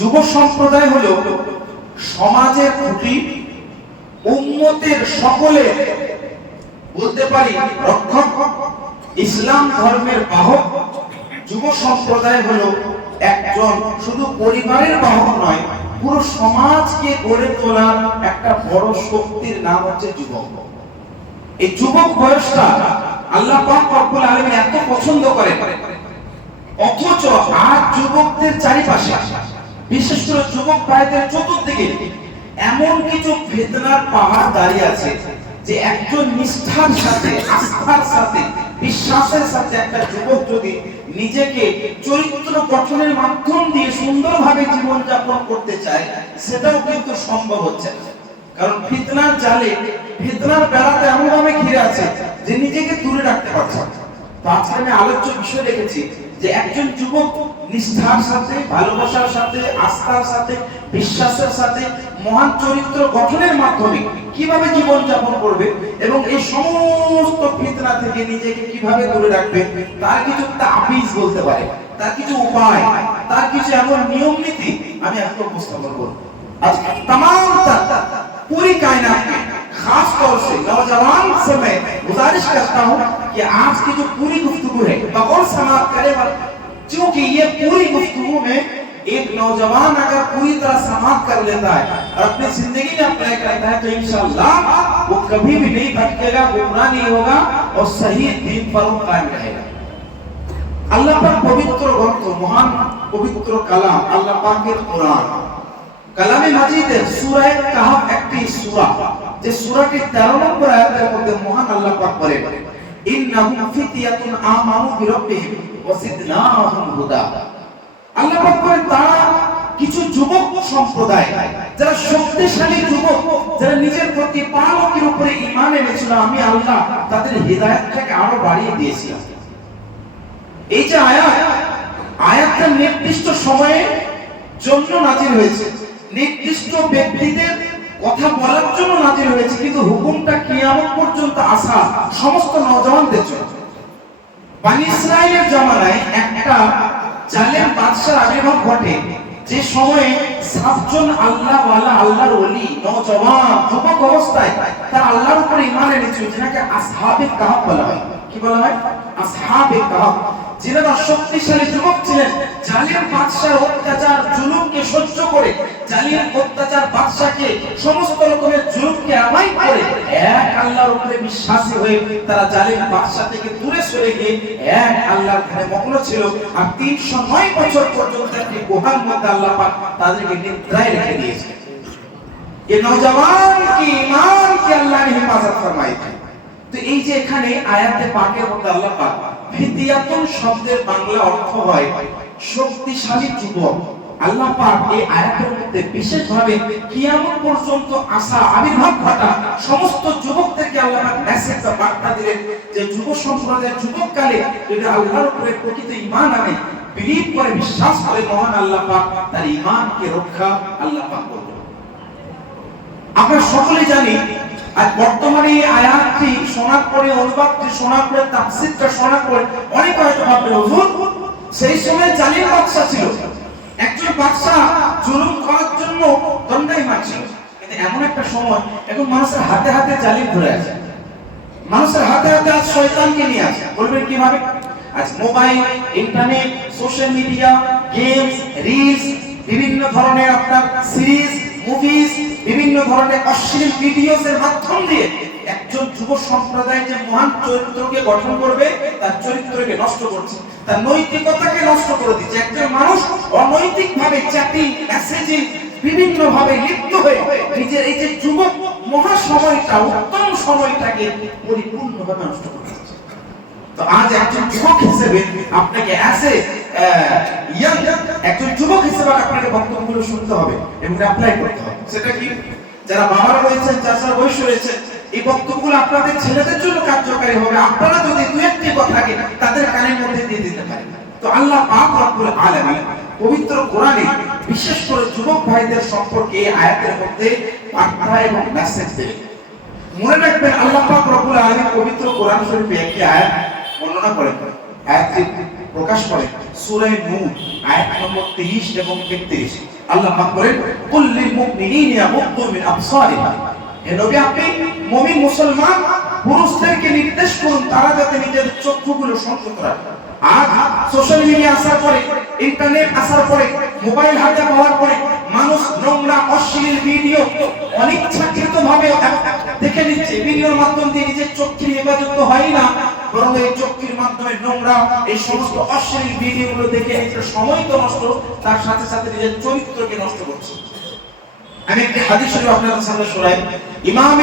যুব সম্প্রদায় হলো সমাজের খুঁটি, উম্মতের সকলের বলতে পারি রক্ষক, ইসলাম ধর্মের বাহক। যুব সম্প্রদায় হলো একজন শুধু পরিবারের বাহক নয়, পুরো সমাজকে গড়ে তোলার একটা বড় শক্তির নাম হচ্ছে যুবক। এই যুবক বয়সটা আল্লাহ পাক রব্বুল আলামিন এত পছন্দ করেন, অথচ আজ যুবকদের চারিপাশে, বিশেষ করে যুবক ভাইদের চতুর্দিকে এমন কিছু ফিতনার পাহাড় দাঁড়িয়ে আছে যে একজন নিষ্ঠার সাথে, আস্থার সাথে, বিশ্বাসের সাথে একটা যুবক যদি নিজেকে চরিত্র গঠনের মাধ্যম দিয়ে সুন্দরভাবে জীবনযাপন করতে চায়, সেটাও কিন্তু সম্ভব হচ্ছে না। কারণ ফিতনার জালে, ফিতনার বেড়াতে এমনভাবে ঘিরে আছে যে নিজেকে দূরে রাখতে পারছে না। তো আজকে আমি আলোচ্য বিষয় রেখেছি যে একজন যুবক নিষ্ঠার সাথে, ভালোবাসার সাথে, আস্থার সাথে, বিশ্বাসের সাথে মহান চরিত্র গঠনের মাধ্যমে কিভাবে জীবন যাপন করবে এবং এই সমস্ত ফিতনা থেকে নিজেকে কিভাবে দূরে রাখবে, তার কিছু তাবিজ বলতে পারে, তার কিছু উপায়, তার কিছু এমন নিয়ম নীতি আমি আজকে উপস্থাপন করব। आज तमाम पूरी कायनात में खास तौर से नौजवान से मैं गुजारिश करता हूँ कि आज की जो पूरी गुफ्तगू है बगौर समाप्त करे, क्योंकि ये पूरी गुफ्तगू में एक नौजवान अगर पूरी तरह समाप्त कर लेता है और अपनी जिंदगी में अप्लाई करता है तो इंशाअल्लाह वो कभी भी नहीं भटकेगा, गुमराह नहीं होगा और सही दीन पर वो कायम रहेगा। अल्लाह पाक पवित्र ग्रंथ, महान पवित्र कलाम अल्लाह पाक के कुरान কালামে মাজিদের সূরা কাহফ একটি সূরা, যে সূরাটি 13 নম্বর আয়াতের মধ্যে মহান আল্লাহ পাক বলেন, ইন্নাহুম ফিতয়াতুন আমানু বিরাব্বিহিম ওয়া জিদনাহুম হুদা। আল্লাহ পাক বলেন তারা কিছু যুবক সম্প্রদায়, যারা শক্তিশালী যুবক, যারা নিজের প্রতিপালকের উপরে ঈমান এনেছিল, আমি আল্লাহ তাদের হিদায়াতটাকে আরো বাড়িয়ে দিয়েছিলাম। এই যে আয়াতটা নির্দিষ্ট সময়ে জন্য নাজিল হয়েছে, নির্দিষ্ট ব্যক্তিদের কথা বলার জন্য নাজিল হয়েছে, কিন্তু হুকুমটা কিয়ামত পর্যন্ত আসা সমস্ত নওজওয়ানদের জন্য। বনি ইসরাইলের জামানায় একটা জালেম বাদশার আবির্ভাব ঘটে, যে সময়ে 7 জন আল্লাহওয়ালা, আল্লাহর ওলি, নওজওয়ান যুবক অবস্থায় তারা আল্লাহর উপরে ঈমান এনেছিল, যাকে আসহাবে কাহফ বলা হয়। কি বলা হয়? আসহাবে কাহফ। যারা শক্তিশালী যুবক ছিলেন, জালিম বাদশার অত্যাচার জুলুমকে সহ্য করে, জালিম অত্যাচার বাদশাকে সমস্ত রকমের জুলুমকে অ্যাভয়েড করে এক আল্লাহর উপরে বিশ্বাসী হয়ে তারা জালিম বাদশা থেকে দূরে সরে গিয়ে এক আল্লাহর ধ্যানে মগ্ন ছিল। আর 309 বছর পর্যন্ত একটি গুহার মধ্যে আল্লাহ পাক তাদেরকে নিদ্রায় রেখে দিয়েছে। এই নওজওয়ান কি ঈমান কি আল্লাহ ने हिफाजत फरमाई। তো এই যে এখানে আয়াতে পাকের মধ্যে আল্লাহ পাক ফিতয়াতুন শব্দের বাংলা অর্থ হয় শক্তিশালী যুবক। আল্লাহ পাক এই আয়াতের মধ্যে বিশেষভাবে কিয়ামত পর্যন্ত আসা, আবির্ভাব ঘটা সমস্ত যুবকদেরকে আল্লাহ পাক মেসেজ বা বার্তা দিলেন যে যুব সম্প্রদায়ের যুবককালে যদি আল্লাহর উপরে প্রকৃত ঈমান আনে, বিলিভ করে, বিশ্বাস করে, মহান আল্লাহ পাক তার ঈমানকে রক্ষা আল্লাহ পাক করবেন। আমরা সকলেই জানি আর বর্তমানে এই আয়াতটি শোনার পরে, অনুবাদটি শোনার পরে, তাফসীরটা শোনার পরে অনেক হয়তো ভাববে হুজুর সেই সময় জালিম বাদশা ছিল, একজন বাদশা জুলুম করার জন্য দণ্ডায়মান ছিল। কিন্তু এমন একটা সময় এখন মানুষের হাতে হাতে জালিম ধরে আছে, মানুষের হাতে হাতে আজ শয়তানকে নিয়ে আছে। বলবেন কিভাবে? আজ mobile, internet, social media, games, reels, বিভিন্ন ধরনের আপনার সিরিজ, মুভিজ, বিভিন্ন ধরনের অশ্লীল ভিডিওস এর মাধ্যম দিয়ে একজন যুব সম্প্রদায় যে মহান চরিত্রকে গঠন করবে, তার চরিত্রকে নষ্ট করছে, তার নৈতিকতাকে নষ্ট করে দিচ্ছে। একজন মানুষ অনৈতিকভাবে চ্যাটিং, মেসেজিং, বিভিন্ন ভাবে লিপ্ত হয়ে নিজের এই যে যুবক মহা সময়টা, উত্তম সময়টাকে পরিপূর্ণভাবে নষ্ট করে দিচ্ছে। তো আজ একজন যুবক হিসেবে আপনাকে একজন যুবক হিসেবে আপনাকে বক্তব্যগুলো শুনতে হবে এবং অ্যাপ্লাই করতে হবে। সেটা কি? যারা বাবারা রয়েছেন, চাচার বয়স রয়েছে, এই বক্তব্যগুলো আপনাদের ছেলেদের জন্য কার্যকারী হবে। আপনারা যদি দু একটি কথাকে তাদের কানের মধ্যে দিয়ে দিতে পারেন। তো আল্লাহ পাক রব্বুল আলামিন পবিত্র কোরআনে বিশেষ করে যুবক ভাইদের সম্পর্কে এই আয়াতের মধ্যে বার্তা এবং মেসেজ দেন। মনে রাখবেন আল্লাহ পাক রব্বুল আলামিন পবিত্র কোরআন শরীফে একটি আয়াত বর্ণনা করেন। আয়াতটি প্রকাশ করে সূরা নূর আয়াত নম্বর 23 এবং 33। আল্লাহ পাক বলেন কুল লিল মুমিনিনা ইয়াগুদ্দু মিন আবসারিহিম, হে নবী আপনি মুমিন মুসলমান পুরুষদেরকে নির্দেশ করুন তারা যাতে নিজের চক্ষুগুলো সংযত রাখে। আজ সোশ্যাল মিডিয়া আসার পরে, ইন্টারনেট আসার পরে, মোবাইল হাতে পাওয়ার পরে মানুষ নোংরা অশ্লীল ভিডিও অনিচ্ছাকৃতভাবে দেখে নিচ্ছে। ভিডিওর মাধ্যম দিয়ে নিজের চক্ষুর হেফাজত হয় না, বরং এই চক্ষুর মাধ্যমে নোংরা এই সমস্ত অশ্লীল ভিডিওগুলো দেখে নিজের সময় তো নষ্ট, তার সাথে সাথে নিজের চরিত্রকে নষ্ট করছে। আমি একটি হাদিস শরীফ আপনাদের সামনে শোনাই। ইমাম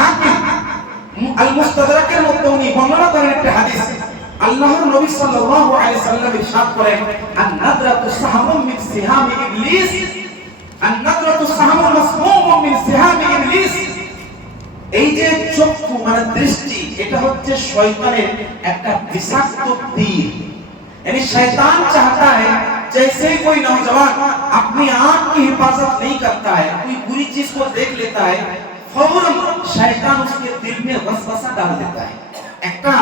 হাকিম আল মুস্তাদরাকের মধ্যে উনি বর্ণনা করেন একটি হাদিস। আল্লাহর নবী সাল্লাল্লাহু আলাইহি সাল্লাম ইরশাদ করেন আন-নাদরাতু সাহমুম মিন সিহামি ইবলিস, আন-নাদরাতু সাহমুন মাসমুমুম মিন সিহামি ইবলিস। এই যে চক্ষু মানে দৃষ্টি, এটা হচ্ছে শয়তানের একটা বিষাক্ত তীর। यानी शैतान चाहता है जैसे कोई नौजवान अपनी आंख की हिफाजत नहीं करता है, कोई बुरी चीज को देख लेता है, फौरन शैतान उसके दिल में वसवसा डाल देता है। একটা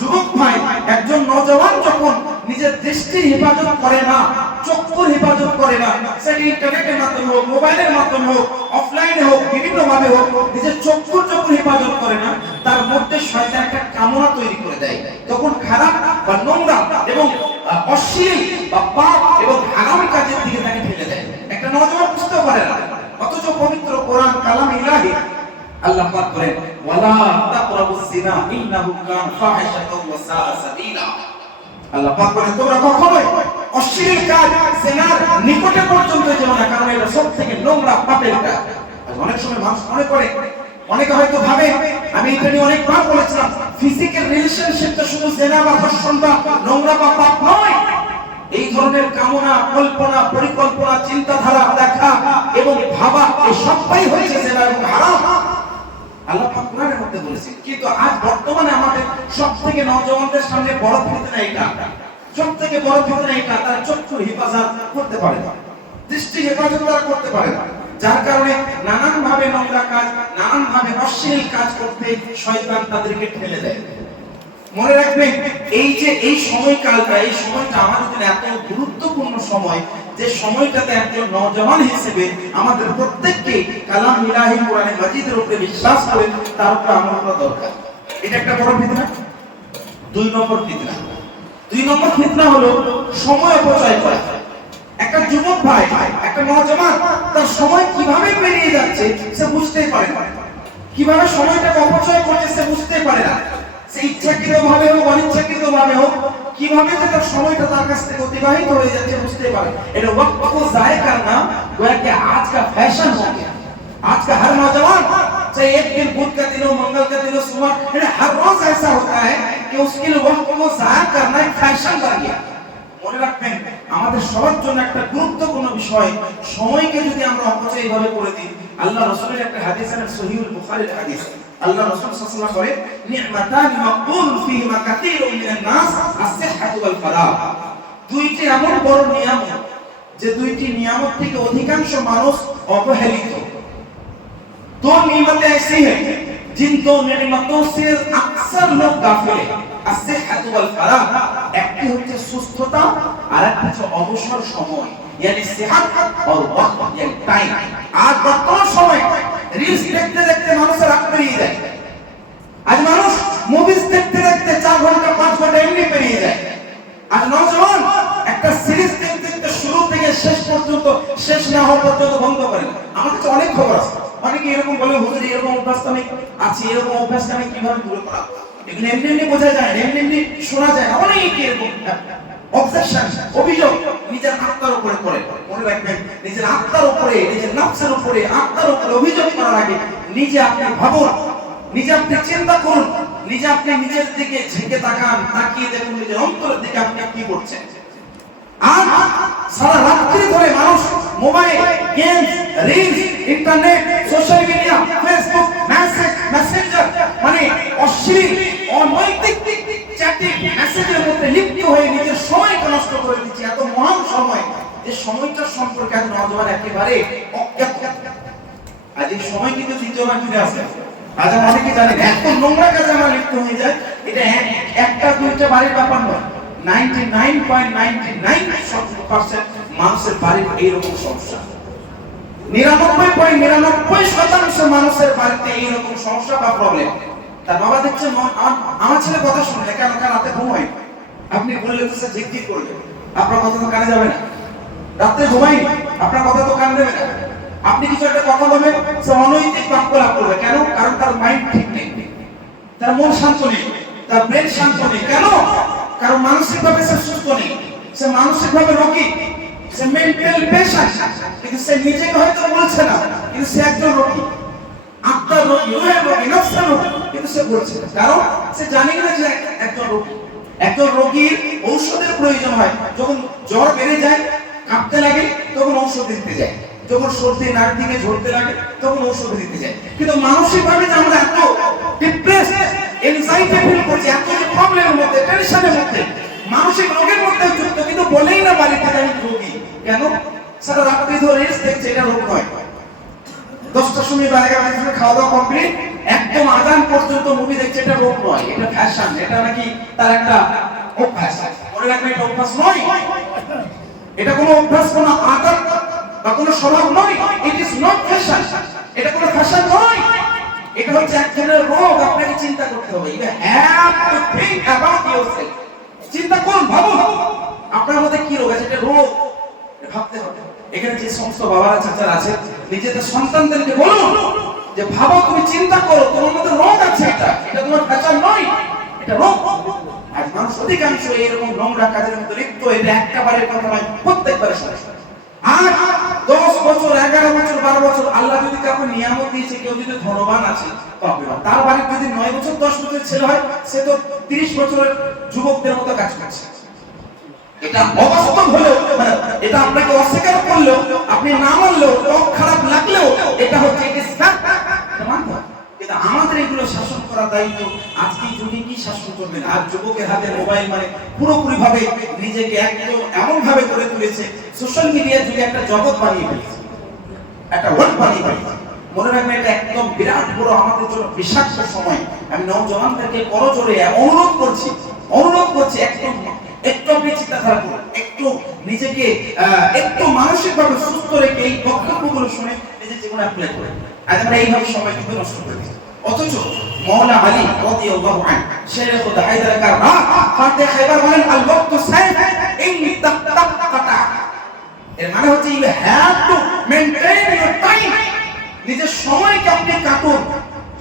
যুবক ভাই, একজন নওজওয়ান যখন নিজের দৃষ্টির হেফাজত করে না, চক্ষুর হেফাজত করে না, সেটা ইন্টারনেটের মাধ্যমে হোক, মোবাইলের মাধ্যমে হোক, অফলাইনে হোক, বিভিন্ন ভাবে হোক, নিজের চক্ষুর যখন হেফাজত করে না, তার মধ্যে শয়তান একটা কামনা তৈরি করে দেয়। তখন খারাপ বা নোংরা এবং অশ্লীল বা পাপ এবং হারাম কাজের দিকে তাকে ঠেলে দেয়। একটা নওজওয়ান বুঝতে পারে না, অথচ পবিত্র কোরআন কালাম ইলাহি আল্লাহ পাক বলেন ওয়ালা তাকরাবুজ জিনা ইন্নাহু কান ফাহিশাতাও ওয়া সাআ সাবিলা। আল্লাহ পাক বলেন তোমরা কখনোই অশ্লীল কাজ জিনার নিকটে পর্যন্ত যেও না, কারণ এটা সবথেকে নোংরা পাপের কাজ। অনেক সময় মানুষ মনে করে, অনেকে হয়তো ভাবে, আমি এটা নিয়ে অনেকবার বলেছিলাম, ফিজিক্যাল রিলেশনশিপ তো শুধু জিনা বা ধর্ষণ বা নোংরা বা পাপ নয়। এই ধরনের কামনা, কল্পনা, পরিকল্পনা, চিন্তাধারা দেখা এবং ভাবা এই সবটাই হচ্ছে জিনা এবং হারাম। আল্লাহ পাক কোরআনের মধ্যে বলেছেন। কিন্তু আজ বর্তমানে আমাদের সবথেকে নওজওয়ানদের সামনে বড় ফিতনা এটা, সবথেকে বড় ফিতনা এটা, তারা চক্ষুর হেফাজত করতে পারে না, দৃষ্টি হেফাজত তারা করতে পারে না, যার কারণে নানান ভাবে নোংরা কাজ, নানান ভাবে অশ্লীল কাজ করতে শয়তান তাদেরকে ঠেলে দেয়। মনে রাখবেন এই যে এই সময়কালটা, এই সময়টা আমাদের জন্য এত গুরুত্বপূর্ণ সময়, যে সময়টাতে একজন নওজওয়ান হিসেবে আমাদের প্রত্যেককে কালাম ইলাহি কোরআনে মাজিদের উপরে বিশ্বাস করে তার উপর আমল করা দরকার। এটা একটা বড় ফিতনা। দুই নম্বর ফিতনা হলো সময় অপচয় করা। একটা যুবক ভাই, একটা নওজওয়ান তার সময় কিভাবে পেরিয়ে যাচ্ছে সে বুঝতেই পারে না, কিভাবে সময়টাকে অপচয় করছে সে বুঝতেই পারে না। সে ইচ্ছাকৃত ভাবে হোক অনিচ্ছাকৃত ভাবে হোক, কিভাবে যে তার সময়টা তার কাছ থেকে অতিবাহিত হয়ে যাচ্ছে বুঝতে পারে। এটা वक्त को जाया करना गोया कि आज का फैशन हो गया। आज का हर नौजवान, चाहे एक दिन बुध का दिन हो, मंगल का दिन हो, सोमवार, हर रोज ऐसा होता है कि उसके लिए वक्त को जाया करना एक फैशन बन गया। মনে রাখবেন আমাদের সবার জন্য একটা গুরুত্বপূর্ণ বিষয়, সময়কে যদি আমরা অপচয় ভাবে করে দিই, আল্লাহ রাসূলের একটা হাদিস আছে সহিহুল বুখারীর হাদিস। আল্লাহ রাসূল সাল্লাল্লাহু আলাইহি ওয়াসাল্লাম বলেন নি'মাতানি মাকবুল ফীহিমা কাসীরুম মিনান নাস আস-সিহহাতু ওয়াল ফারাগ। দুইটি এমন বড় নিয়ামত যে দুইটি নিয়ামত থেকে অধিকাংশ মানুষ অবহেলিত। दो नियमतें ऐसी हैं जिन दो नियमतों से अक्सर लोग गाफिल हैं। as-sihhatu wal faragh, একটি হচ্ছে সুস্থতা আর একটা হচ্ছে অবসর সময়, यानी सेहत और वक्त यानी टाइम। आज বর্তমান সময় রিলস দেখতে দেখতে মানুষের রাত পেরিয়ে যায়। আজ মানুষ মুভিজ দেখতে দেখতে 4 ঘন্টা 5 ঘন্টা এমনি পেরিয়ে যায়। আজ নওজওয়ান একটা সিরিজ দেখতে দেখতে শুরু থেকে শেষ পর্যন্ত, শেষ না হওয়া পর্যন্ত বন্ধ করে। আমার কাছে অনেক খবর আছে, অনেকে এরকম বলে হুজুর এরকম অভ্যাস আমি আছে, এরকম অভ্যাসটা আমি কিভাবে দূর করা, এগুলো এমনি এমনি বোঝা যায় না, এমনি এমনি শোনা যায় না। অনেক এরকম অবসেশন, অভিযোগ নিজের আত্মার উপরে করে। মনে রাখবেন নিজের আত্মার উপরে, নিজের নফসের উপরে, আত্মার উপরে অভিযোগ করার আগে নিজে আপনি ভাবুন, নিজে আপনি চিন্তা করুন, নিজে আপনি নিজের দিকে ঝেঁকে তাকান, তাকিয়ে দেখুন নিজের অন্তরের দিকে আপনি কি করছেন। আর সারা রাত্রি ধরে মানুষ mobile, game, reels, internet, social media, Facebook, Messenger মানে অশ্লীল অনৈতিক চ্যাটিং মেসেজের মধ্যে লিপ্ত হয়ে নিজের সময়টা নষ্ট করে দিচ্ছে। এত মহান সময়, যে সময়টার সম্পর্কে আজ নওজওয়ান একেবারে অজ্ঞাত। আজ এই সময় কিন্তু দ্বিতীয়বার ফিরে আসে। আজ অনেকে জানেন এত নোংরা কাজে আমরা লিপ্ত হয়ে যায়। এটা একটা দুইটা বাড়ির ব্যাপার নয়, 99.99% মানুষের বাড়ির এইরকম সমস্যা। 99.99% মানুষের বাড়িতে এইরকম সমস্যা বা প্রবলেম। তার বাবা দেখছে আমার ছেলে কথা শুনলে কেন রাতে ঘুমাই, আপনি বললে তো সে জিজ্ঞেস করবে, আপনার কথা তো কানে যাবে না। রাতে ঘুমাই, আপনার কথা তো কানে দেবে না। আপনি কিছু একটা কথা বলবেন, সে অনৈতিক বাক্য লাভ করবে। কেন? কারণ তার মাইন্ড ঠিক নেই, তার মন শান্ত নেই, তার ব্রেন শান্ত নেই। কেন? কারণ মানসিকভাবে সে সুস্থ নেই, সে মানসিকভাবে রোগী, সে মেন্টাল পেশেন্ট, কিন্তু সে নিজেকে হয়তো বলছে না, কিন্তু সে একজন রোগী, আত্মার রোগী, রুহের রোগী, নফসের রোগী, কিন্তু সে বলছে না। কারণ সে জানে না যে একজন রোগী। একজন রোগীর ঔষধের প্রয়োজন হয়। যখন জ্বর বেড়ে যায়, কাঁপতে লাগে, তখন ঔষধ দিতে যায়। যখন সর্দি নাক দিকে ঝরতে লাগে, তখন ঔষধ দিতে যায়। কিন্তু মানসিকভাবে যে আমরা এত ডিপ্রেসড, এনজাইটি ফিল করছি, এত যে প্রবলেমের মধ্যে, টেনশনের মধ্যে, মানসিক রোগের মধ্যে যুক্ত, কিন্তু বলেই না বাড়িতে আমি রোগী। কেন? সারা রাত্রি ধরে রেস্ট দেখছে, এটা রোগ নয়। 10টার সময় বা 11টার সময় খাওয়া দাওয়া কমপ্লিট, একদম আজান পর্যন্ত মুভি দেখছে, এটা রোগ নয়, এটা ফ্যাশন, এটা নাকি তার একটা অভ্যাস। মনে রাখবেন, এটা অভ্যাস নয়, এটা কোনো অভ্যাস, কোনো আদত বা কোনো স্বভাব নয়। ইট ইজ নট ফ্যাশন, এটা কোনো ফ্যাশন নয়, এটা হচ্ছে এক ধরনের রোগ। আপনাকে চিন্তা করতে হবে, you have to think about yourself. চিন্তা করুন, ভাবুন আপনার মধ্যে কি রোগ আছে, এটা রোগ, ভাবতে হবে। এখানে যে সমস্ত বাবারা চাচারা আছে, নিজেদের সন্তানদেরকে বলুন যে ভাবো, তুমি চিন্তা করো, তোমার মধ্যে রোগ আছে, এটা তোমার ফ্যাশন নয়, এটা রোগ। আর মানুষ অধিকাংশ এরকম নোংরা কাজের মধ্যে লিপ্ত। এটা একটা বারের কথা নয়, প্রত্যেকবারের সমস্যা। আর 10 বছর, 11 বছর, 12 বছর আল্লাহ যদি কাউকে নিয়ামত দিয়েছে, কেউ যদি ধনবান আছে, তার বাড়ির যদি 9 বছর 10 বছরের ছেলে হয়, সে তো 30 বছরের যুবকদের মতো কাজ করছে। এটা অবাস্তব হলেও, এটা আপনাকে অস্বীকার করলেও, আপনি না মানলেও, খারাপ লাগলেও, এটা হচ্ছে কিন্তু আমাদের এগুলো শাসন করার দায়িত্ব। আজকে যুগে কি শাসন করবেন? আর যুবকের হাতে মোবাইল, মানে পুরোপুরি ভাবে নিজেকে একদম এমন ভাবে করে তুলেছে, সোশ্যাল মিডিয়ার যুগে একটা জগৎ বানিয়ে ফেলেছে, একটা ওয়ার্ল্ড বানিয়ে ফেলেছে। মনে রাখবেন, এটা একদম বিরাট বড় আমাদের জন্য বিষাক্ত সময়। আমি নওজওয়ানদেরকে করজোরে অনুরোধ করছি, একটু আপনি চিন্তাধারা করুন, একটু নিজেকে একটু মানসিকভাবে সুস্থ রেখে এই বক্তব্যগুলো শুনে নিজের জীবনে অ্যাপ্লাই করেন। আজ আমরা এইভাবে সময় কিন্তু নষ্ট করে দিই। অথচ মাওলানা আলী রাদিয়াল্লাহু আনহু, শেখ খুদা হায়দার কাররা ফাতে খায়বার বলেন, আল ওয়াক্তু সাইফ ইন তাক্তাকাতা। এর মানে হচ্ছে you have to maintain your time. নিজের সময়কে আপনি কাটুন।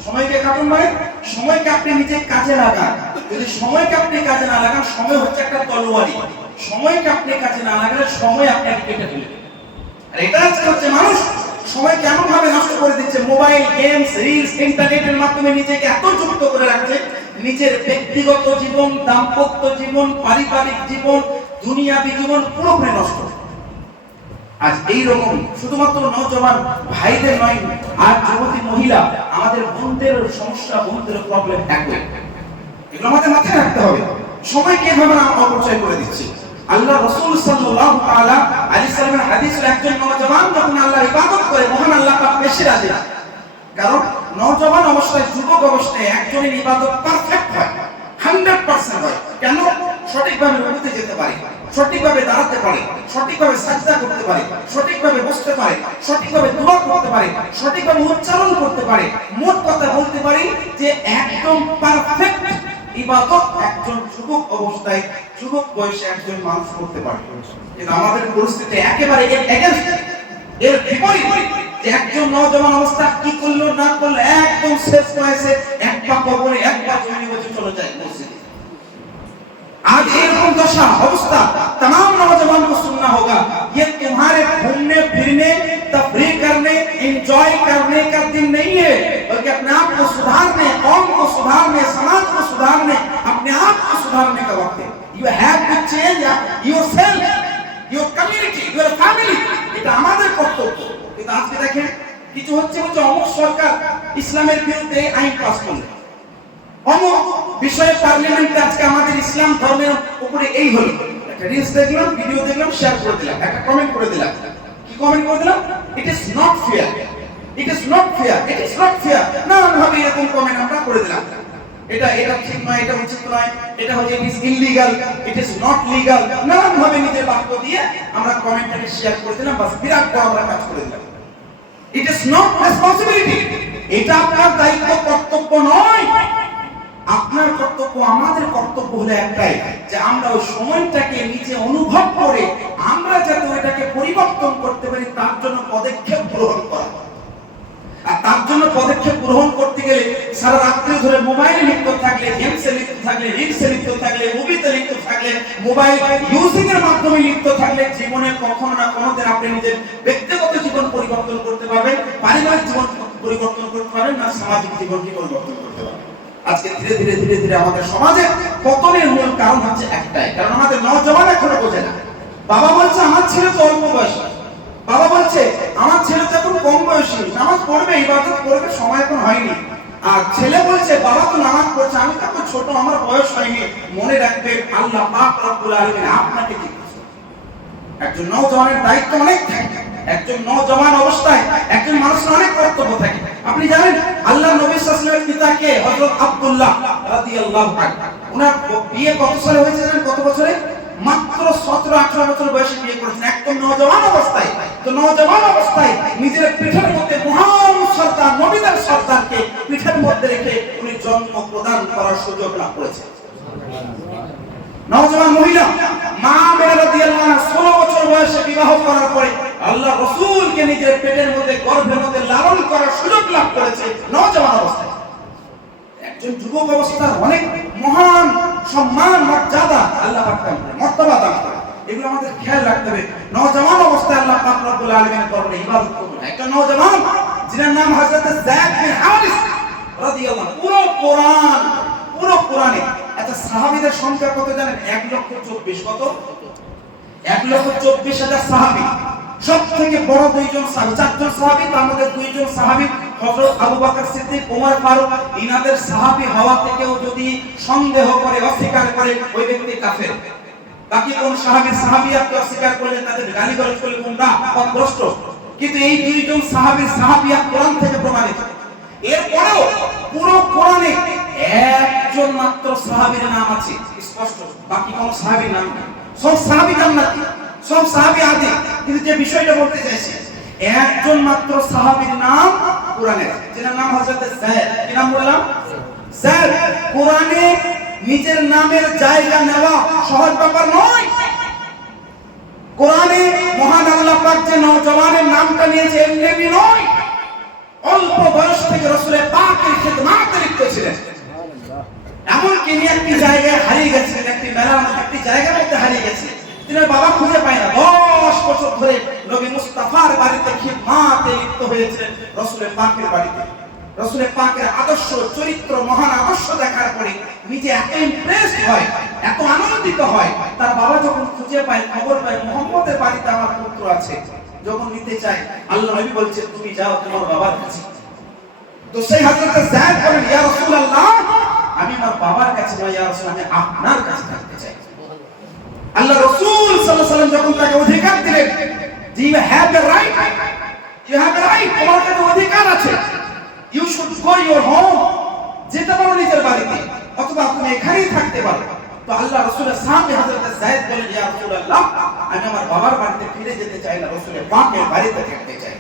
সময়কে কাটুন মানে সময়কে আপনি নিজের কাজে লাগান। যদি সময়কে আপনি কাজে না লাগান, সময় হচ্ছে একটা তলোয়ারি, সময়কে আপনি কাজে না লাগালে সময় আপনাকে কেটে ফেলবে। আর এটা হচ্ছে মানুষ সময় কেমন ভাবে নষ্ট করে দিচ্ছে। মোবাইল, গেমস, রিলস, ইন্টারনেটের মাধ্যমে নিজেকে এত যুক্ত করে রাখছে, নিজের ব্যক্তিগত জীবন, দাম্পত্য জীবন, পারিবারিক জীবন, দুনিয়াবী জীবন পুরোপুরি নষ্ট। আজ এইরকম শুধুমাত্র নওজওয়ান ভাইদের নয়, আর যুবতী মহিলা, আমাদের বোনদের সমস্যা, বোনদের প্রবলেম একই। এগুলো আমাদের মাথায় রাখতে হবে। সময়কে এভাবে আমরা অপচয় করে দিচ্ছি। আল্লাহ রাসূল সাল্লাল্লাহু তাআলা আলাইহি সাল্লামের হাদিসে একজন নওজওয়ান যখন আল্লাহর ইবাদত করে, মহান আল্লাহ পাক বেশি রাজি হয়। কারণ নওজওয়ান অবস্থায়, যুবক অবস্থায় একজনের ইবাদত পারফেক্ট হয়, 100% হয়। কেন? সঠিকভাবে রুকুতে যেতে পারে, সঠিকভাবে দাঁড়াতে পারে, সঠিকভাবে সাজদা করতে পারে, সঠিকভাবে বসতে পারে, সঠিকভাবে দোয়া করতে পারে, সঠিকভাবে উচ্চারণ করতে পারে। মোট কথা বলতে পারি যে একদম পারফেক্ট ইবাদত একজন যুবক অবস্থায়, যুবক বয়সে একজন মানুষ করতে পারে। কিন্তু আমাদের পরিস্থিতি একেবারে এর বিপরীত, যে একজন নওজওয়ান অবস্থা কি করলো না করলো, একদম শেষ বয়সে এক পা কবরে, এক পা জমিনে বসে চলে যায় মসজিদে। आज एरकम दशा अवस्था तमाम नौजवान को सुनना होगा। ये तुम्हारे घूमने फिरने, तफरीह करने, एंजॉय करने का दिन नहीं है, बल्कि अपने आप को सुधारने, कौम को सुधारने, समाज को सुधारने, अपने आप को सुधारने का वक्त है। You have to change yourself, your community, your family. এটা আমাদের কর্তব্য। কিন্তু আজকে দেখেন কিছু হচ্ছে অমুক সরকার ইসলামের বিরুদ্ধে আইন পাস করলো, অমুক বিষয়ে পার্লামেন্টে আজকে আমাদের ইসলাম ধর্মের উপরে এই হলো। একটা রিলস দেখলাম, ভিডিও দেখলাম, শেয়ার করে দিলাম, একটা কমেন্ট করে দিলাম। কি কমেন্ট করে দিলাম? It is not fair, it is not fair, it is not fair. নানান ভাবে এরকম কমেন্ট আমরা করে দিলাম। এটা ঠিক নয়, এটা উচিত নয়, এটা হচ্ছে it is illegal, it is not legal, নানান ভাবে নিজের বাক্য দিয়ে আমরা কমেন্টারি শেয়ার করে দিলাম, বাস বিরাট বড় আমরা কাজ করে দিলাম। ইট ইজ নট রেসপন্সিবিলিটি, এটা আপনার দায়িত্ব, কর্তব্য নয়। আপনার কর্তব্য, আমাদের কর্তব্য হলো একটাই, যে আমরা ওই সময়টাকে নিজে অনুভব করে আমরা যাতে ওইটাকে পরিবর্তন করতে পারি তার জন্য পদক্ষেপ গ্রহণ করা। আর তার জন্য পদক্ষেপ গ্রহণ করতে গেলে সারা রাত্রি ধরে মোবাইলে লিপ্ত থাকলে, গেমসে লিপ্ত থাকলে, রিলসে লিপ্ত থাকলে, মুভিতে লিপ্ত থাকলে, মোবাইল ইউজিং এর মাধ্যমে লিপ্ত থাকলে জীবনে কখনো না কোনোদিন আপনি নিজের ব্যক্তিগত জীবন পরিবর্তন করতে পারবেন, পারিবারিক জীবন পরিবর্তন করতে পারবেন না, সামাজিক জীবনকে পরিবর্তন করতে পারবেন। আজকে ধীরে ধীরে ধীরে ধীরে আমাদের সমাজে পতনের মূল কারণ হচ্ছে একটাই, কারণ আমাদের নওজওয়ান এখনো বোঝে না। বাবা বলছে আমার ছেলে তো অল্প বয়সী, বাবা বলছে আমার ছেলে তো এখন কম বয়সী, নামাজ পড়বে, ইবাদত করবে, সময় এখন হয়নি। আর ছেলে বলছে বাবা তো নামাজ পড়ছে, আমি তো এখন ছোট, আমার বয়স হয়নি। মনে রাখবে আল্লাহ পাক রব্বুল আলামিন আপনাকে কি বলেছেন। একজন নওজওয়ানের দায়িত্ব অনেক থাকে, একজন নওজওয়ান অবস্থায় একজন মানুষের অনেক কর্তব্য থাকে। আপনি জানেন আল্লাহ নবী সাল্লাল্লাহু আলাইহি ওয়াসাল্লামের পিতাকে হযরত আব্দুল্লাহ রাদিয়াল্লাহু আনহু, ওনার বিয়ে কত সালে হয়েছে জানেন? কত বছরে? মাত্র 17-18 বছর বয়সে বিয়ে করেছেন, একদম নওজওয়ান অবস্থায়। তো নওজওয়ান অবস্থায় নিজের পিঠের মধ্যে মহান সর্দার, নবীদের সর্দারকে পিঠের মধ্যে রেখে উনি জন্ম প্রদান করার সুযোগ লাভ করেছেন। নওজওয়ান মহিলা মা মেরা রাদিয়াল্লাহু আনহা 16 বছর বয়সে বিবাহ করার পরে আল্লাহ রাসূলকে নিজের পেটের মধ্যে, গর্ভের মধ্যে লালন করার সুযোগ লাভ করেছে নওজওয়ান অবস্থায়। একজন যুবক অবস্থার অনেক মহান সম্মান, মর্যাদা আল্লাহ পাক দান করেন, মর্তবা দান করেন। এগুলো আমাদের খেয়াল রাখতে হবে। নওজওয়ান অবস্থায় আল্লাহ পাক রব্বুল আলামিনের দরবারে ইবাদত করুন। একটা নওজওয়ান যিনার নাম হযরত যায়েদ বিন হারিস রাদিয়াল্লাহু আনহু, পুরো কোরআনে আচ্ছা সাহাবীদের সংখ্যা কত জানেন? 1,24,000। কত? 1,24,000 সাহাবী। সবথেকে বড় দুইজন সাহাবী, 4 জন সাহাবী, তার মধ্যে 2 জন সাহাবী হযরত আবু বকর সিদ্দিক, ওমর ফারুক। ইনাদের সাহাবী হওয়া থেকেও যদি সন্দেহ করে, অস্বীকার করে, ওই ব্যক্তি কাফের। বাকি কোন সাহাবী সাহাবিয়াতকে অস্বীকার করলে, তাদের গালিগালাজ করলে গুমরাহ, পথভ্রষ্ট। কিন্তু এই 2 জন সাহাবীর সাহাবিয়াত কোরআন থেকে প্রমাণিত। এরপরেও পুরো কোরআনে একজন মাত্র সাহাবীর নাম আছে স্পষ্ট, বাকি কোন সাহাবীর নাম নেই। সব সাহাবী জান্নাতি, সব সাহাবী আদি। কিন্তু যে বিষয়টা বলতে চাইছি, একজন মাত্র সাহাবীর নাম কোরআনে, যার নাম হযরত যায়েদ। কি নাম বললাম? যায়েদ। কোরআনে নিজের নামের জায়গা নেওয়া সহজ ব্যাপার নয়। কোরআনে মহান আল্লাহ পাক যে নওজওয়ানের নামটা নিয়েছে এমনি নয়, অল্প বয়স থেকে রাসূলের পাকের খিদমতে লিপ্ত ছিলেন। এমনকি একটি জায়গায় হারিয়ে গেছিলেন, একটি মেলার মধ্যে, একটি জায়গার মধ্যে হারিয়ে গেছিলেন। তিনি বাবা খুঁজে পায় না। 10 বছর ধরে নবী মুস্তাফার বাড়িতে খিদমতে লিপ্ত হয়েছিলেন, রাসূলের পাকের বাড়িতে। রাসূলের পাকের আদর্শ, চরিত্র, মহান আদর্শ দেখার পরে নিজে এত ইমপ্রেসড হয়, এত আনন্দিত হয়। তার বাবা যখন খুঁজে পায়, খবর পায় মুহাম্মদের বাড়িতে আমার পুত্র আছে, যখন নিতে চায় আল্লাহ নবী বলছেন তুমি যাও তোমার বাবার কাছে। তো সেই হযরত যায়েদ বলেন ইয়া রাসূলুল্লাহ, আমি আমার বাবার কাছে নয় ইয়া রাসূল, আমি আপনার কাছে থাকতে চাই। আল্লাহ রাসূল সাল্লাল্লাহু আলাইহি ওয়াসাল্লাম যখন তাকে অধিকার দিলেন, you have the right, you have the right, তোমার কাছে অধিকার আছে, you should go your home, যেতে পারো নিজের বাড়িতে, অথবা তুমি এখানেই থাকতে পারো। তো আল্লাহ রাসূলের সামনে হযরত যায়েদ বলেন ইয়া রাসূলুল্লাহ, আমি আমার বাবার বাড়িতে ফিরে যেতে চাই না, রাসূলের পাকের বাড়িতে থাকতে চাই।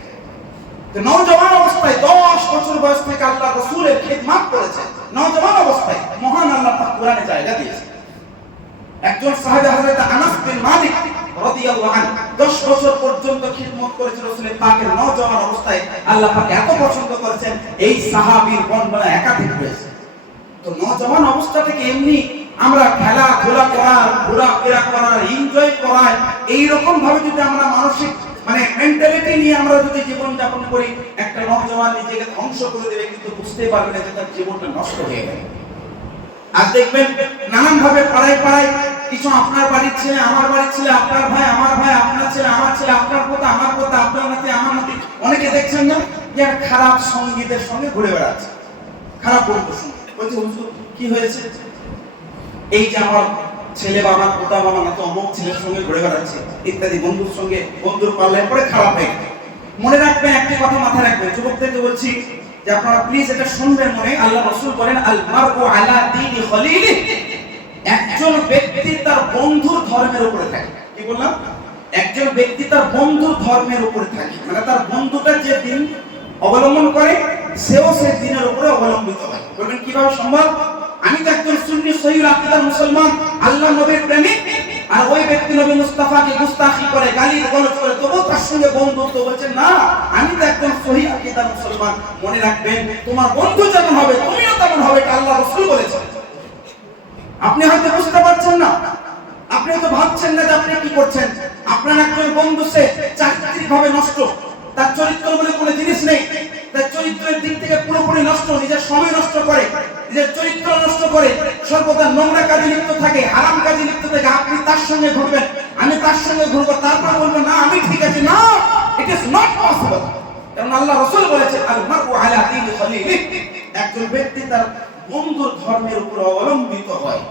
তো নওজওয়ান অবস্থায় 10 বছর বয়স থেকে আল্লাহ রাসূলের খিদমত করেছে। নওজওয়ান অবস্থায় মহান আল্লাহ পাক কোরআনে জায়গা দিয়েছে। একজন সাহাবী হযরত আনাস বিন মালিক রাদিয়াল্লাহু আনহু 10 বছর পর্যন্ত খিদমত করেছেন রাসূলের পাকের। নওজওয়ান অবস্থায় আল্লাহ পাক এত পছন্দ করেছেন, এই সাহাবীর বর্ণনা একাধিক রয়েছে। তো নওজওয়ান অবস্থা থেকে এমনি আমরা খেলাধুলা করার, ঘোরাফেরা করার, এনজয় করার, এই রকম ভাবে যদি আমরা মানসিক মেন্টালিটি নিয়ে আমরা যদি জীবন যাপন করি, একটা নওজওয়ান নিজেকে ধ্বংস করে দেবে, কিন্তু বুঝতে পারবে না যে তার জীবনটা নষ্ট হয়ে গেছে। আর দেখবেন নানান ভাবে পাড়ায় পাড়ায় কিছু আপনার বাড়ির ছেলে, আমার বাড়ির ছেলে, আপনার ভাই, আমার ভাই, আপনার ছেলে, আমার ছেলে, আপনার পোতা, আমার পোতা, আপনার নাতি, আমার নাতি, অনেকে দেখছেন না যে খারাপ সঙ্গীদের সঙ্গে ঘুরে বেড়াচ্ছে, খারাপ বন্ধুর সঙ্গে। বলছে হুজুর কি হয়েছে? এই যে আমার ছেলে বা আমার পোতা বা আমার অমুক ছেলের সঙ্গে ঘুরে বেড়াচ্ছে ইত্যাদি, বন্ধুর সঙ্গে, বন্ধুর পাল্লায় পরে খারাপ হয়ে গেছে। মনে রাখবেন, একটি কথা মাথায় রাখবেন, যুবকদেরকে বলছি, যে আপনারা প্লিজ এটা শুনবেন মনে, আল্লাহ রাসূল বলেন আল মারউ আলা দীনি খলিলি, একজন ব্যক্তি তার বন্ধুর ধর্মের উপরে থাকে। কি বললাম? একজন ব্যক্তি তার বন্ধুর ধর্মের উপরে থাকে, মানে তার বন্ধুটা যে দিন অবলম্বন করে সেও সেই দিনের উপরে অবলম্বিত হয়। বলবেন কিভাবে সম্ভব? আমি তো একজন সুন্নি সহিহ আকীদার মুসলমান, আল্লাহ নবীর প্রেমিক, আর ওই ব্যক্তি নবী মুস্তাফাকে গুস্তাখি করে, গালি গলজ করে, তবুও তার সঙ্গে বন্ধুত্ব। বলছেন না, আমি তো একজন সহিহ আকীদার মুসলমান। মনে রাখবেন, তোমার বন্ধু যেমন হবে তুমিও তেমন হবে, এটা আল্লাহ রাসূল বলেছেন। আপনি হয়তো বুঝতে পারছেন না, আপনি হয়তো ভাবছেন না যে আপনি কি করছেন। আপনার একজন বন্ধু সে চারিত্রিকভাবে নষ্ট, তার চরিত্র বলে কোনো জিনিস নেই, তার চরিত্রের দিক থেকে পুরোপুরি নষ্ট, নিজের সময় নষ্ট করে, নিজের চরিত্র নষ্ট করে, সর্বদা নোংরা কাজে লিপ্ত থাকে, হারাম কাজে লিপ্ত থাকে। আপনি তার সঙ্গে ঘুরবেন, আমি তার সঙ্গে ঘুরবো, তারপর বলবো না আমি ঠিক আছি। না, ইট ইজ নট পসিবল। কারণ আল্লাহ রাসূল বলেছেন আল মারউ আলা দীনি খলিলি, একজন ব্যক্তি তার বন্ধুর ধর্মের উপর অবলম্বিত হয়।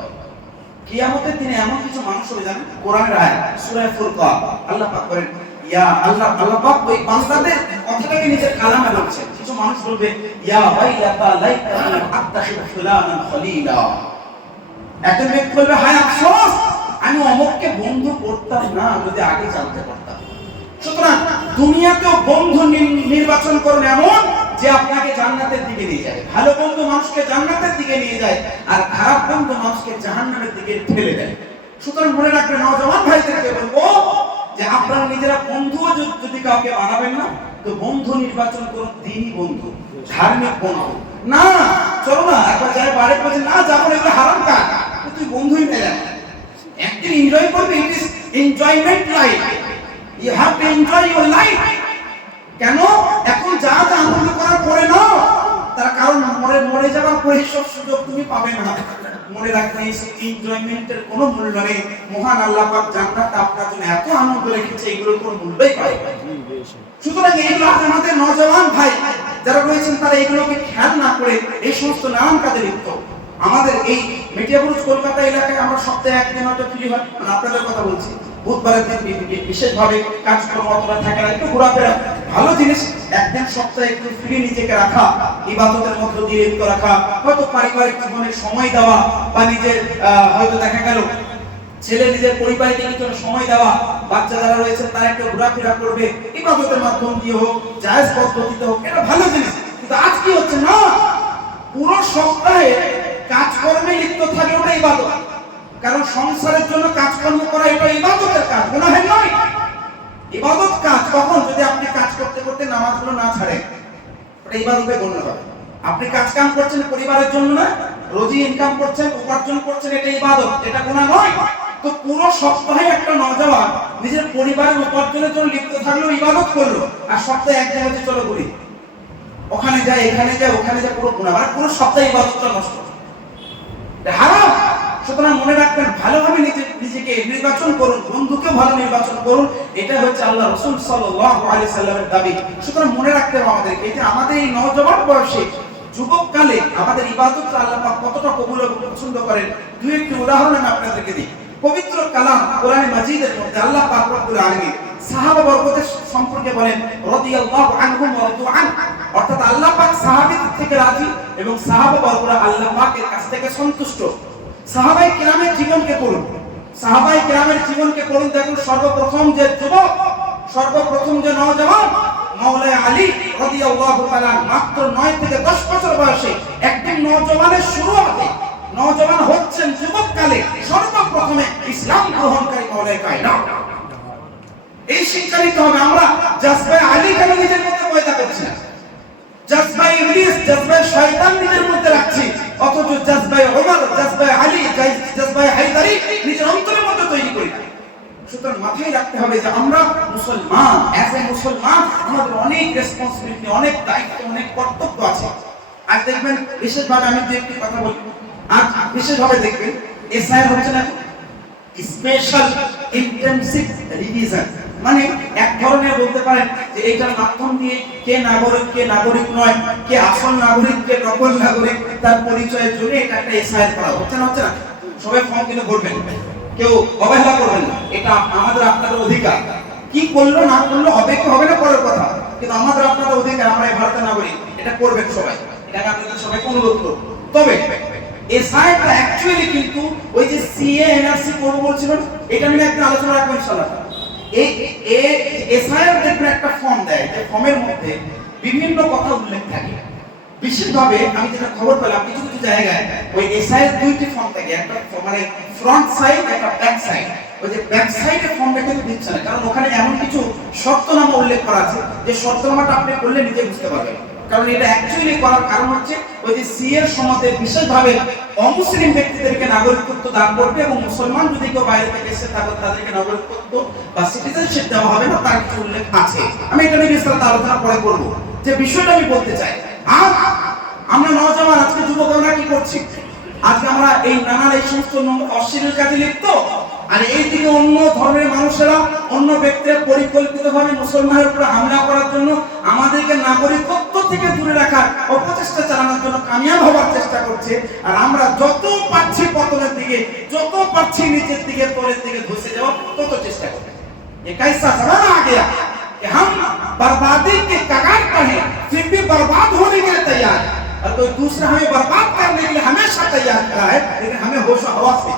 কিয়ামতের দিনে এমন কিছু মানুষ হবে জানেন, কোরআনের আয়াত সূরা ফুরকান আল্লাহ পাক বলেন, ইয়া আল্লাহ, আল্লাহ পাক ওই বান্দাদের কথাটাকে নিজের কালামে বলছেন। কিছু মানুষ বলবে ইয়া ওয়াইলাতা লাইতানি আত্তাখিযু ফুলানান খলিলা। একজন ব্যক্তি বলবে হায় আফসোস, আমি অমুককে বন্ধু করতাম না যদি আগে জানতে পারতাম। সুতরাং দুনিয়াতেও বন্ধু নির্বাচন করুন এমন যে আপনাকে জান্নাতের দিকে নিয়ে যাবে। ভালো বন্ধু মানুষকে জান্নাতের দিকে নিয়ে যায়, আর খারাপ বন্ধু মানুষকে জাহান্নামের দিকে ঠেলে দেয়। সুতরাং মনে রাখবেন, নওজওয়ান ভাইদেরকে বলবো যে আপনারা নিজেরা বন্ধুও যদি কাউকে বানাবেন না, তো বন্ধু নির্বাচন করুন দ্বীনি বন্ধু, ধার্মিক বন্ধু। না চলো না একবার যাই বাড়ি বলছে না যাবো না, এগুলো হারাম কাজ, তুই বন্ধুই পেলে না। একদিন এনজয় করবে, it is enjoyment life, you have to enjoy your life. কেন? এখন যা যা আনন্দ করার পরে না, তার কারণ মরে যাবার পরে সব সুযোগ তুমি পাবে না। মনে রাখবেন, এই এনজয়মেন্টের কোনো মূল্য নেই। মহান আল্লাহ পাক জান্নাত আপনার জন্য এত আনন্দ রেখেছে, এগুলোর কোনো মূল্যই পায় না। সুতরাং এইগুলো আমাদের নওজওয়ান ভাই যারা রয়েছেন, তারা এগুলোকে খেয়াল না করে এই সমস্ত নানান কাজে লিপ্ত। আমাদের এই মেটিয়াবুরুজ কলকাতা এলাকায় আমরা সপ্তাহে একদিন হয়তো ফ্রি হয়, মানে আপনাদের কথা বলছি, বুধবারের দিন বিশেষভাবে কাজকর্ম অতটা থাকে না, একটু ঘোরাফেরা ভালো জিনিস। একদিন সপ্তাহে একটু ফ্রি নিজেকে রাখা, ইবাদতের মধ্য দিয়ে লিপ্ত রাখা, হয়তো পারিবারিক জীবনে সময় দেওয়া, বা নিজের হয়তো দেখা গেল ছেলে নিজের পরিবারকে কিছুটা সময় দেওয়া, বাচ্চা যারা রয়েছে তারা একটু ঘোরাফেরা করবে, ইবাদতের মাধ্যম দিয়ে হোক, জায়েজ পদ্ধতিতে হোক, এটা ভালো জিনিস। কিন্তু আজ কি হচ্ছে না, পুরো সপ্তাহে কাজকর্মে লিপ্ত থাকে, ওটা ইবাদত। কারণ সংসারের জন্য কাজকর্ম করা এটা ইবাদতের কাজ, গুনাহের নয়। ইবাদত কাজ কখন? যদি আপনি কাজ করতে করতে নামাজগুলো না ছাড়েন, ওটা ইবাদতে গণ্য হবে। আপনি কাজ কাম করছেন পরিবারের জন্য না, রোজি ইনকাম করছেন, উপার্জন করছেন, এটা ইবাদত, এটা গুনাহ নয়। তো পুরো সপ্তাহে একটা নওজওয়ান নিজের পরিবারের উপার্জনের জন্য লিপ্ত থাকলেও ইবাদত করলো, আর সপ্তাহে একদিন হচ্ছে চলো ঘুরি, ওখানে যায় এখানে যায় ওখানে যায়, পুরো গুনাহ, মানে পুরো সপ্তাহে ইবাদতটা নষ্ট, হারাম। সুতরাং মনে রাখবেন, ভালোভাবে নিজেকে নির্বাচন করুন, বন্ধুকে ভালো নির্বাচন করুন, এটা হচ্ছে আল্লাহ রাসূল সাল্লাল্লাহু আলাইহি সাল্লামের দাবি। সুতরাং মনে রাখতে হবে আমাদেরকে যে আমাদের এই নওজওয়ান বয়সে যুবককালে আমাদের ইবাদতটা আল্লাহ পাক কতটা কবুল এবং পছন্দ করেন, দুই একটি উদাহরণ আমি আপনাদেরকে দিই। পবিত্র কালাম কোরআনে মাজিদের মধ্যে আল্লাহ পাক রব্বুল আলামিন সাহাবা বর্গদের সম্পর্কে বলেন রাদিয়াল্লাহু আনহুম ওয়া রাদু আন, অর্থাৎ আল্লাহ পাক সাহাবীদের থেকে রাজি এবং সাহাবা বর্গরা আল্লাহ পাকের কাছ থেকে সন্তুষ্ট। সাহাবায়ে কিরামের জীবনকে পড়ুন, সাহাবায়ে কিরামের জীবনকে পড়ুন, দেখুন সর্বপ্রথম যে যুবক, সর্বপ্রথম যে নওজওয়ান মাওলানা আলী রাদিয়াল্লাহু তাআলা, মাত্র 9 থেকে 10 বছর বয়সে একদিন নওজওয়ানের শুরুতে, নওজওয়ান হচ্ছেন যুবককালে, সর্বপ্রথমে ইসলাম গ্রহণকারী মাওলানা কায়নাত। এই শিক্ষা নিতে হবে। আমরা জাজবায়ে আলী কেন নিজের মধ্যে পয়দা করছি না, জাজবায়ে ইবলিস, জাজবায়ে শয়তান নিজের মধ্যে রাখছি, অথচ জাজবায়ে ওমর, জাজবায়ে আলী, জাজবায়ে হায়দারি নিজের অন্তরের মধ্যে তৈরি করি না। সুতরাং মাথায় রাখতে হবে যে আমরা মুসলমান, অ্যাজ এ মুসলমান আমাদের অনেক রেসপন্সিবিলিটি, অনেক দায়িত্ব, অনেক কর্তব্য আছে। আজ দেখবেন বিশেষভাবে, আমি যে একটি কথা বলি, আজ বিশেষভাবে দেখবেন এসআইআর হচ্ছে না, স্পেশাল ইন্টেনসিভ রিভিশন, মানে এক ধরনের বলতে পারেন যে এইটার মাধ্যম দিয়ে কে নাগরিক, কে নাগরিক নয়, কে আসল নাগরিক, কে নকল নাগরিক, তার পরিচয়ের জন্য এটা একটা এসআইআর করা হচ্ছে না, হচ্ছে না। সবাই ফর্ম কিনে ভরবেন, কেউ অবহেলা করবেন না, এটা আমাদের আপনাদের অধিকার। কি করলো না করলো, হবে কি হবে না পরের কথা, কিন্তু আমাদের আপনাদের অধিকার, আমরা এই ভারতের নাগরিক। এটা করবেন সবাই, এটা আমি আপনাদের সবাইকে অনুরোধ করব। তবে এসআইটা অ্যাকচুয়ালি কিন্তু ওই যে সিএ এনআরসি করব বলছিলেন, এটা নিয়ে একটা আলোচনা রাখবো ইনশাআল্লাহ। এই এসআইআর দেখবেন একটা ফর্ম দেয়, যে ফর্মের মধ্যে বিভিন্ন কথা উল্লেখ থাকে। বিশেষভাবে আমি যেটা খবর পেলাম, কিছু কিছু জায়গায় ওই এসআইআর দুইটি ফর্ম থাকে, একটা মানে ফ্রন্ট সাইড, একটা ব্যাক সাইড। ওই যে ব্যাক সাইডে ফর্মটা কিন্তু দিচ্ছে না, কারণ ওখানে এমন কিছু শর্তনামা উল্লেখ করা আছে যে শর্তনামাটা আপনি করলে নিজে বুঝতে পারবেন। কারণ এটা অ্যাকচুয়ালি করার কারণ হচ্ছে ওই যে সিএর সমাজে বিশেষভাবে অমুসলিম ব্যক্তিদেরকে নাগরিকত্ব দান করবে, এবং মুসলমান যদি কেউ বাইরে থেকে এসে তাহলে তাদেরকে নাগরিকত্ব বা সিটিজেনশিপ দেওয়া হবে না, তার কিছু উল্লেখ আছে। আমি এটা নিয়ে বিস্তারিত আলোচনা পরে করব। যে বিষয়টা আমি বলতে চাই, আজ আমরা নওজওয়ান, আজকে যুবক আমরা কি করছি? আজকে আমরা এই নানান এই সমস্ত অশ্লীল কাজে লিপ্ত, আর এইদিকে অন্য ধর্মের মানুষেরা, অন্য ব্যক্তিরা পরিকল্পিতভাবে মুসলমানের উপর হামলা করার জন্য, আমাদেরকে নাগরিকত্ব থেকে দূরে রাখার অপচেষ্টা চালানোর জন্য কামিয়াব হওয়ার চেষ্টা করছে। আর আমরা যত পারছি পতনের দিকে, যত পারছি নিচের দিকে, তলের দিকে ধসে যাওয়ার তত চেষ্টা করছি। ये कैसा जमाना आ गया कि हम बर्बादी के कगार पर हैं, फिर भी बर्बाद होने के लिए तैयार है, और कोई दूसरा हमें बर्बाद करने के लिए हमेशा तैयार खड़ा है, लेकिन हमें होश और हवास से।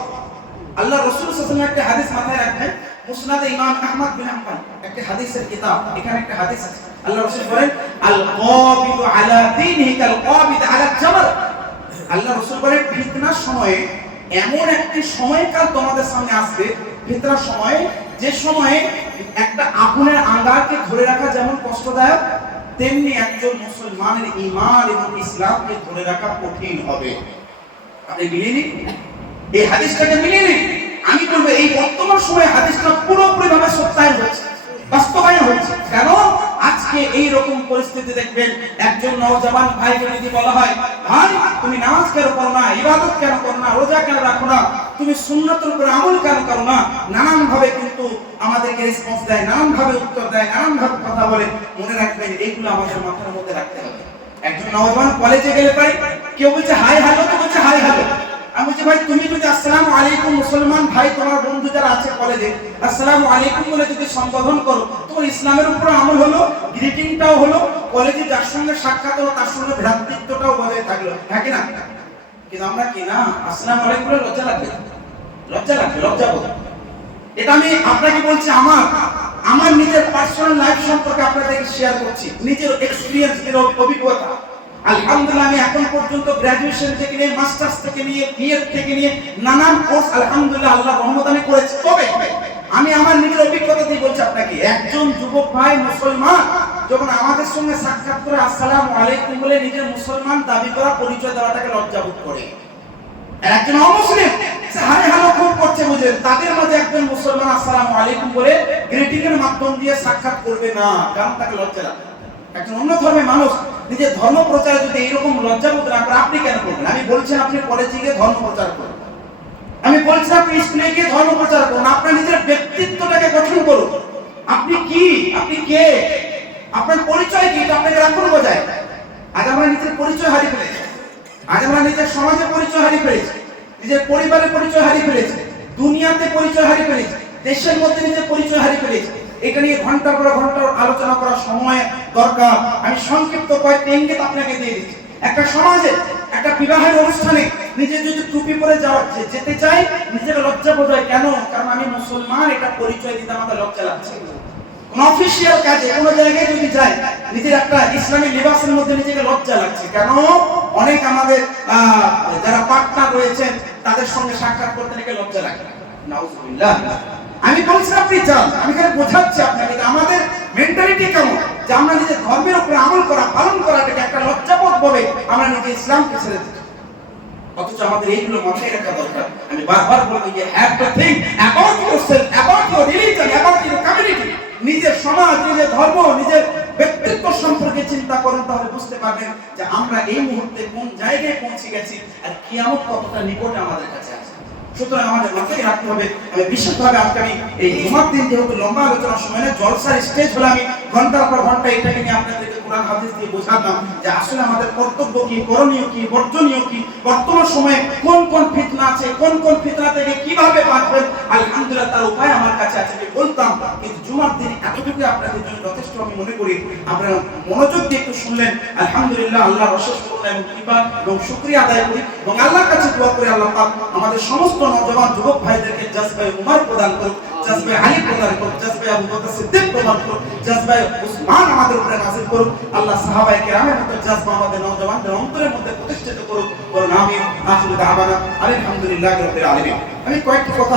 আল্লাহ রাসূল সাল্লাল্লাহু আলাইহি ওয়াসাল্লাম একটা হাদিস মাথায় রাখবেন, মুসনাদে ইমাম আহমদ বিন হাম্বল একটা হাদিসের কিতাব, এখানে একটা হাদিস আছে। আল্লাহ রাসূল বলেন, আল কাবিদু আলা দীনিহি কাল কাবিদ আলা জামর। আল্লাহ রাসূল বলেন, ফিতনার সময়ে এমন একটি সময়কাল তোমাদের সামনে আসবে, ফিতনার সময়ে, যে সময়ে একটা আগুনের আঙ্গারকে ধরে রাখা যেমন কষ্টদায়ক, তেমনি একজন মুসলমানের ঈমান এবং ইসলামকে ধরে রাখা কঠিন হবে। আপনি মিলিয়ে নিন এই হাদিসটাকে, মিলিয়ে নিন। আমি বলবো এই বর্তমান সময়ে হাদিসটা পুরোপুরিভাবে সত্যায়ন হচ্ছে, বাস্তবায়ন হচ্ছে। কেন? আজকে এই রকম পরিস্থিতি দেখবেন, একজন নওজওয়ান ভাইকে যদি বলা হয়, ভাই তুমি নামাজ কেন করো না, ইবাদত কেন করো না, রোজা কেন রাখো না, তুমি সুন্নাতের উপর আমল কেন করো না, নানান ভাবে কিন্তু আমাদেরকে রেসপন্স দেয়, নানান ভাবে উত্তর দেয়, নানান ভাবে কথা বলে। মনে রাখবেন, এইগুলো আমাদের মাথার মধ্যে রাখতে হবে। একজন নওজওয়ান কলেজে গেলে পাই, কেউ বলছে হাই হ্যালো, তো বলছে হাই হ্যালো। আমি বলছি ভাই, তুমি যদি আসসালামু আলাইকুম, মুসলমান ভাই তোমার বন্ধু যারা আছে কলেজে, আসসালামু আলাইকুম বলে যদি সম্বোধন করো, তোমার ইসলামের উপর আমল হলো, গ্রিটিংটাও হলো, কলেজে যার সঙ্গে সাক্ষাৎ হলো তার সঙ্গে ভ্রাতৃত্বটাও বজায় থাকলো, হ্যাঁ কি না? কিন্তু আমরা কি না আসসালামু আলাইকুম বলে লজ্জা লাগবে, লজ্জা লাগবে, লজ্জা বোধ। এটা আমি আপনাকে বলছি, আমার নিজের পার্সোনাল লাইফ সম্পর্কে আপনাদেরকে শেয়ার করছি, নিজের এক্সপেরিয়েন্স, নিজের অভিজ্ঞতা। আলহামদুলিল্লাহ, আমি এখন পর্যন্ত গ্র্যাজুয়েশন থেকে নিয়ে, মাস্টার্স থেকে নিয়ে, বিএড থেকে নিয়ে নানান কোর্স আলহামদুলিল্লাহ আল্লাহর রহমত আমি করেছি। তবে আমি আমার নিজের অভিজ্ঞতা দিয়ে বলছি আপনাকে, একজন যুবক ভাই মুসলমান যখন আমাদের সঙ্গে সাক্ষাৎ করে আসসালামু আলাইকুম বলে নিজের মুসলমান দাবি করা, পরিচয় দেওয়াটাকে লজ্জাবোধ করে। আর একজন অমুসলিম সে হাই হ্যালো খুব করছে, বুঝলেন, তাদের মাঝে একজন মুসলমান আসসালামু আলাইকুম বলে গ্রিটিং এর মাধ্যম দিয়ে সাক্ষাৎ করবে না, কারণ তাকে লজ্জা লাগবে। একজন অন্য ধর্মের মানুষ নিজের ধর্ম প্রচারে যদি এইরকম লজ্জাবোধ না করে, আপনি কেন করবেন? আমি বলছি আপনি কলেজে গিয়ে ধর্ম প্রচার করুন, আমি বলছি আপনি স্কুলে গিয়ে ধর্ম প্রচার করুন, আপনার নিজের ব্যক্তিত্বটাকে গঠন করুন। আপনি কি, আপনি কে, আপনার পরিচয় কি, এটা আপনাকে রাখুন বোঝায়। আজ আমরা নিজের পরিচয় হারিয়ে ফেলেছি, আজ আমরা নিজের সমাজের পরিচয় হারিয়ে ফেলেছি, নিজের পরিবারের পরিচয় হারিয়ে ফেলেছি, দুনিয়াতে পরিচয় হারিয়ে ফেলেছি, দেশের মধ্যে নিজের পরিচয় হারিয়ে ফেলেছি। এটা নিয়ে ঘন্টার পর ঘন্টা আলোচনা করার সময় দরকার। আমি সংক্ষিপ্ত কয়েকটা ইঙ্গিত আপনাকে দিয়ে দিচ্ছি। একটা সমাজে, একটা বিবাহের অনুষ্ঠানে নিজে যদি টুপি পরে যেতে চাই, নিজের লজ্জা বোধ হয়। কেন? কারণ আমি মুসলমান, এটা পরিচয় দিতে আমাকে লজ্জা লাগছে। কোন অফিসিয়াল কাজে, কোনো জায়গায় যদি যাই, নিজের একটা ইসলামী লিবাসের মধ্যে নিজেকে লজ্জা লাগছে। কেন? অনেক আমাদের যারা পার্টনার রয়েছেন তাদের সঙ্গে সাক্ষাৎ করতে নাকি লজ্জা লাগে। নাউজুবিল্লাহ। আমি বলছি আপনি যান, আমি এখানে বোঝাচ্ছি আপনাকে আমাদের মেন্টালিটি কেমন, যে আমরা নিজের ধর্মের উপরে আমল করা, পালন করাটাকে একটা লজ্জাবোধ ভাবে আমরা নিজে ইসলামকে ছেড়ে দিচ্ছি। অথচ আমাদের এইগুলো মাথায় রাখা দরকার। আমি বারবার বলবো, যে have to think about yourself, about your religion, about your community. নিজের সমাজ, নিজের ধর্ম, নিজের ব্যক্তিত্ব সম্পর্কে চিন্তা করুন, তাহলে বুঝতে পারবেন যে আমরা এই মুহূর্তে কোন জায়গায় পৌঁছে গেছি আর কিয়ামত কতটা নিকটে আমাদের কাছে আছে। সুতরাং আমাদের মাথায় রাখতে হবে। আমি বিশেষভাবে আজকে আমি এই জুমার দিন যেহেতু লম্বা আলোচনার সময় না, জলসার স্টেজ হলে আমি ঘন্টার পর ঘন্টা এটাকে নিয়ে আপনাদেরকে কোরআন হাদিস দিয়ে বোঝাতাম যে আসলে আমাদের কর্তব্য কি, করণীয় কি, বর্জনীয় কি, বর্তমান সময়ে কোন কোন ফিতনা আছে, কোন কোন ফিতনা থেকে কিভাবে বাঁচবেন, আলহামদুলিল্লাহ তার উপায় আমার কাছে আছে, যে বলতাম। কিন্তু জুমার দিন এতটুকু আপনাদের জন্য যথেষ্ট আমি মনে করি। আপনারা মনোযোগ দিয়ে একটু শুনলেন, আলহামদুলিল্লাহ আল্লাহর অশেষ করুণা এবং কৃপা এবং শুকরিয়া আদায় করি এবং আল্লাহর কাছে দোয়া করি আল্লাহ পাক আমাদের সমস্ত নওজোয়ান যুবক ভাইদেরকে জজবায়ে উমর প্রদান করুন, জজবায়ে আলী প্রদান করুন, জজবায়ে আবু বকর সিদ্দিক প্রদান করুন, জজবায়ে উসমান আমাদের উপরে নাযিল করুন। আল্লাহ সাহাবায়ে কেরামের মতো জজবা আমাদের নওজোয়ানদের অন্তরের মধ্যে প্রতিষ্ঠিত করুন। আমিন। আখিরু দাওয়ানা আলহামদুলিল্লাহি রাব্বিল আলামিন। আমি কয়েকটি কথা